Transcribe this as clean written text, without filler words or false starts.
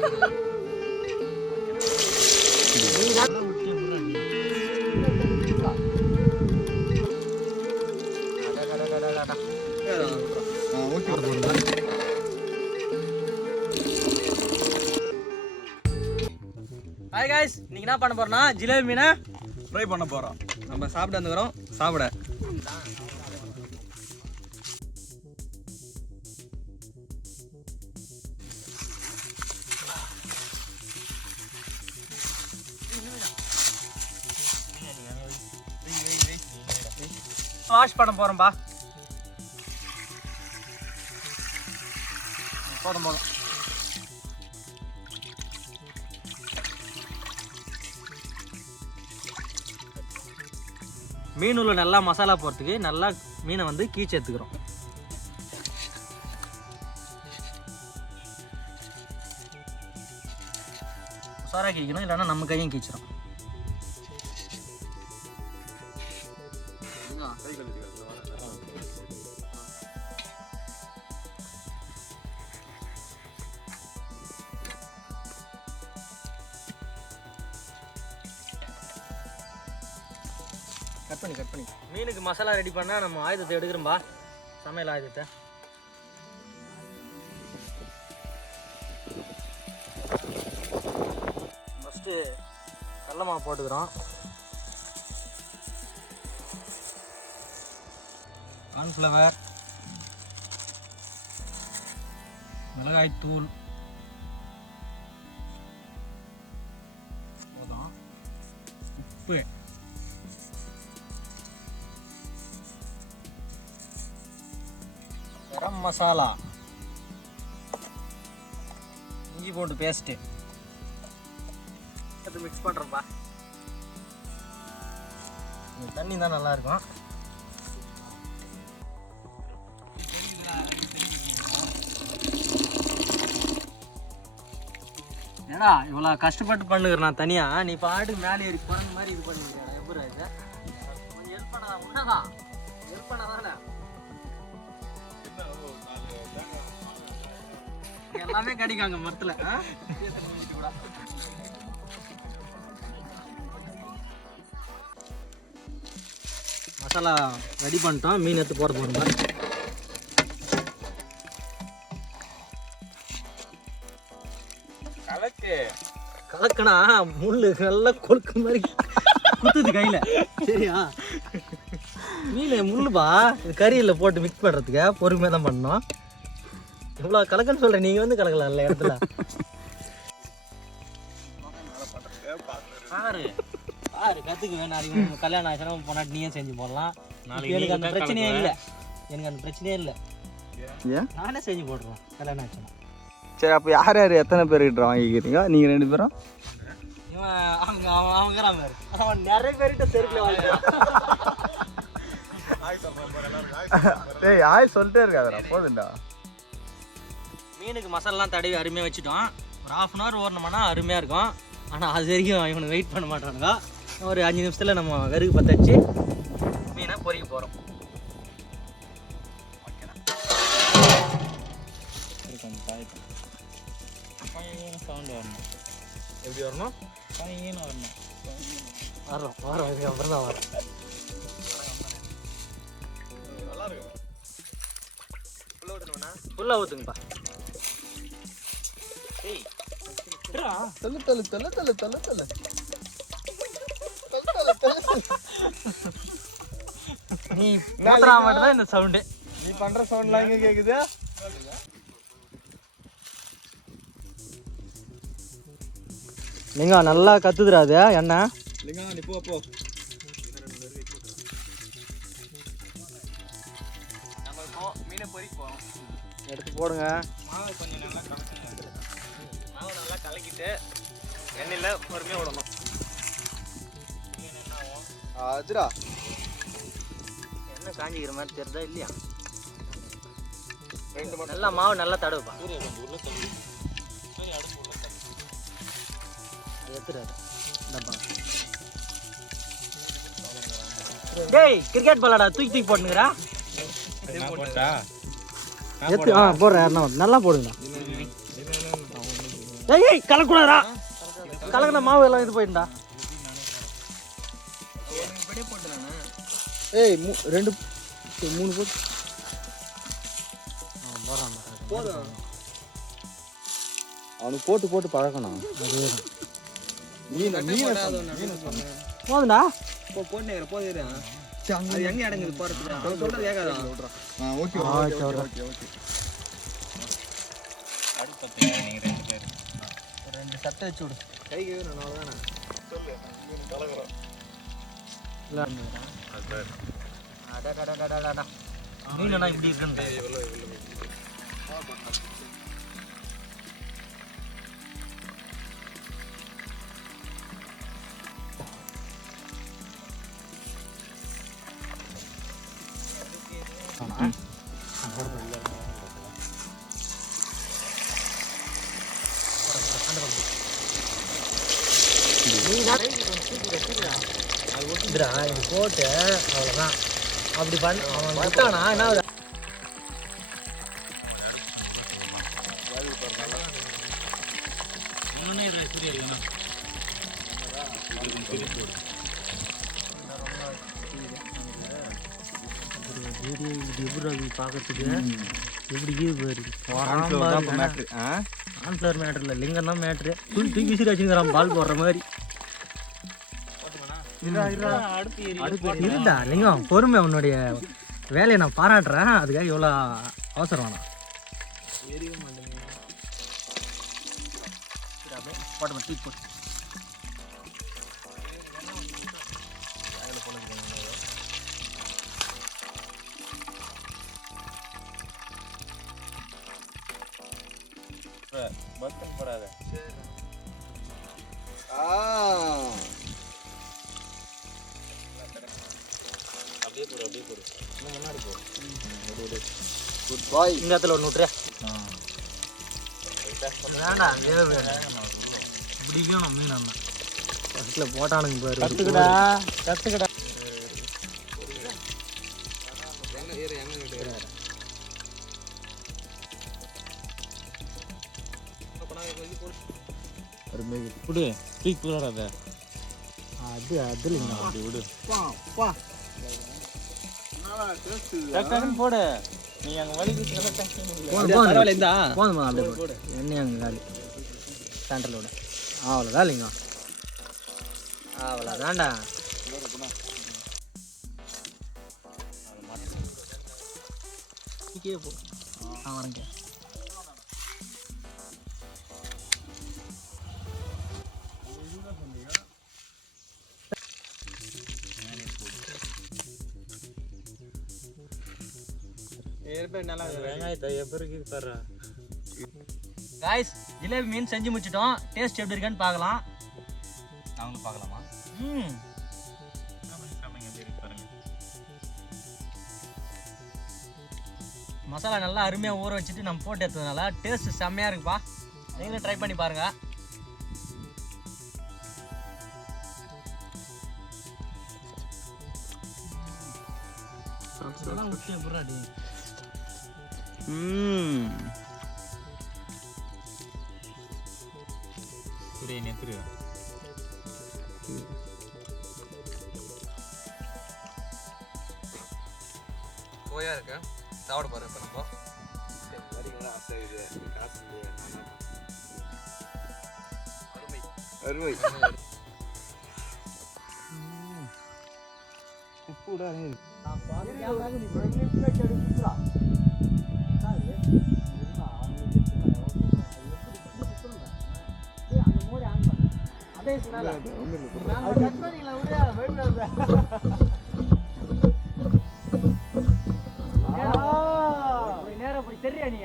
Hi guys, இன்னைக்கு என்ன பண்ண போறோம்னா ஜிலேபி மீனை ஃப்ரை பண்ண போறோம். நம்ம சாப்பிட வந்துக்கிறோம். சாப்பிட வாஷ் பண்ண போறோம்பா. போதும் போதும். மீன் உள்ள நல்லா மசாலா போகிறதுக்கு நல்லா மீனை வந்து கீச்சு எடுத்துக்கிறோம். உசாரா கீக்கணும், இல்லைன்னா நம்ம கையும் கீச்சிடும். கட் பண்ணி மீனுக்கு மசாலா ரெடி பண்ணால் நம்ம ஆயுதத்தை எடுக்கிறோம்பா. சமையல் ஆயுதத்தை ஃபஸ்ட்டு கடலை மாவு போட்டுக்கிறோம். கார்ன்ஃப்ளவர், மிளகாய்த்தூள், போதும், உப்பு, கரம் மசாலா, இஞ்சி பூண்டு பேஸ்ட்டு அது மிக்ஸ் பண்ணுறோம்ப்பா. தண்ணி தான் நல்லாயிருக்கும். ஏடா இவ்வளோ கஷ்டப்பட்டு பண்ணுகிறேன் நான் தனியாக, நீ பாட்டுக்கு மேலே ஏறி குறைந்த மாதிரி இது பண்ணிக்கிறேன். எப்படி இது கொஞ்சம் ஹெல்ப் பண்ணதா? உன்னதான் ஹெல்ப் பண்ணதானே எல்லாமே கிடைக்காங்க மரத்துல. மசாலா ரெடி பண்ணிட்டோம். மீன் எடுத்து போட போறோம். கலக்கனா முள்ளு நல்லா கொழுக்கு மாதிரி குத்துது கையில. சரியா? மீன் முள்ளுபா, கறியில் போட்டு மிக்ஸ் பண்றதுக்கு பொறுமையாக தான் பண்ணோம். இவ்வளோ கலக்கன்னு சொல்கிறேன், நீங்கள் வந்து கலக்கலாம் இல்லை இடத்துல. பாரு கற்றுக்குவேன். நாளைக்கு கல்யாணம் ஆச்சுன்னா போனாட்டு நீயே செஞ்சு போடலாம். எனக்கு அந்த பிரச்சனையே இல்லை. எனக்கு அந்த பிரச்சனையே இல்லை. நானே செஞ்சு போடுறோம் கல்யாணம் ஆச்சுன்னா. சரி, அப்போ யார் யார் எத்தனை பேர்கிட்ட வாங்கிக்கிறீங்க நீங்கள் 2 பேரும்? இவன் அவங்க அவன் நிறைய பேர்கிட்ட செருப்பில் வாங்கிக்கிறான். ஏய் ஆய் சொல்லிட்டே இருக்காதடா, போதுண்டா. மீனுக்கு மசாலாலாம் தடவி அருமையாக வச்சுட்டோம். ஒரு 1/2 hour ஓடணும்னா அருமையாக இருக்கும். ஆனால் அது வரைக்கும் இவனுக்கு வெயிட் பண்ண மாட்டானுங்க. ஒரு 5 நிமிஷத்தில் நம்ம வெறுகு பற்ற வச்சு மீனை பொறிக்க போகிறோம். சவுண்டு வரணும். எப்படி வரணும்? வரோம் இதுக்கப்புறம் தான் வரும். ஃபுல்லாக ஊற்றுங்கப்பா. நீ மட்டும்தான் இந்த சவுண்டு. நீ பண்ற சவுண்ட்லாம் எங்க கேக்குது? நீங்க நல்லா கத்துதுராது எண்ணெய். நீ போ மீனை பொரிப்போம். எடுத்து போடுங்க. மாவு கொஞ்சம் நல்லா கலக்கணும். மாவு நல்லா கலக்கிட்டு எண்ணெயில் பொறுமையாக விடணும். ஆச்சுடா, எண்ணெய் காஞ்சிக்கிற மாதிரி தெரியுதா இல்லையா? நல்லா மாவு நல்லா தடவுப்பா. எடுத்துறாரு டப்பா. டேய் கிரிக்கெட் பாலாடா தூக்கி போட்டுங்கடா. போடுறேன் நல்லா போடுங்கடா. ஏய் கலக்கூடாதா? கலக்கின மாவு எல்லாம் இது போயிட்டா. ஏய் 2 3 போட்டு போதும். அவனுக்கு போட்டு போட்டு பழக்கணும். போதுண்டா. எங்க அடங்குது போறதுக்கு சொல்றது கேட்காதா? Okay okay okay okay. ரெண்டு சட்டை வச்சு விடு. கைக்கு வேணும் அவ்வளோதானே. சொல்லு கலக்குறோம். மீன் என்ன இப்படி இருக்குன்னு இது போட்டு அவ்வளோதான். அப்படி பண்ண அவன் விட்டானா என்ன ஆகுது? பார்க்கறதுக்கு எப்படி கான்ஃப்ளவர் மேட்ரு இல்லை, லிங்கம் தான் மேட்ரு. தூக்கி விசிறி வச்சுக்கிறான் பால் போடுற மாதிரி. இருந்தா லிங்கம் பொறுமை, உன்னுடைய வேலையை நான் பாராட்டுறேன். அதுக்காக எவ்வளோ அவசரம் வேணாம். போடாத. அப்படியே போடு. முன்னாடி போ. குட் பாய். இந்த இடத்துல ஒன்று விட்டுறேன். வேண்டாம் இப்படி வேணும் மீன். அண்ணா ஃபஸ்ட்டில் போட்டானுங்க பாரு. கற்றுக்கடா. குடு தூக்கி போடாத. அது இல்லைங்க. அப்படி விடு. போடு. நீ அங்க வலிக்கு போதுமா அப்படியே போடு. எண்ணெய் அங்கே காலி சென்டரில் விட. அவ்வளோதான் இல்லைங்க. அவ்வளோதான்டா. போ வரங்க. காய்ஸ், ஜிலேபி மீன் செஞ்சு முடிச்சிட்டோம். டேஸ்ட் எப்படி இருக்குன்னு பார்க்கலாம். நாங்களும் பார்க்கலாமா? மசாலா நல்லா அருமையாக ஊற வச்சுட்டு நம்ம போட்டு எடுத்ததுனால டேஸ்ட் செம்மையாக இருக்குப்பா. நீங்களும் ட்ரை பண்ணி பாருங்க. போயா இருக்க சாப்பிட பாரு. இப்போ நம்ம அருமை. உப்புடா. நேரம் தெரியா நீ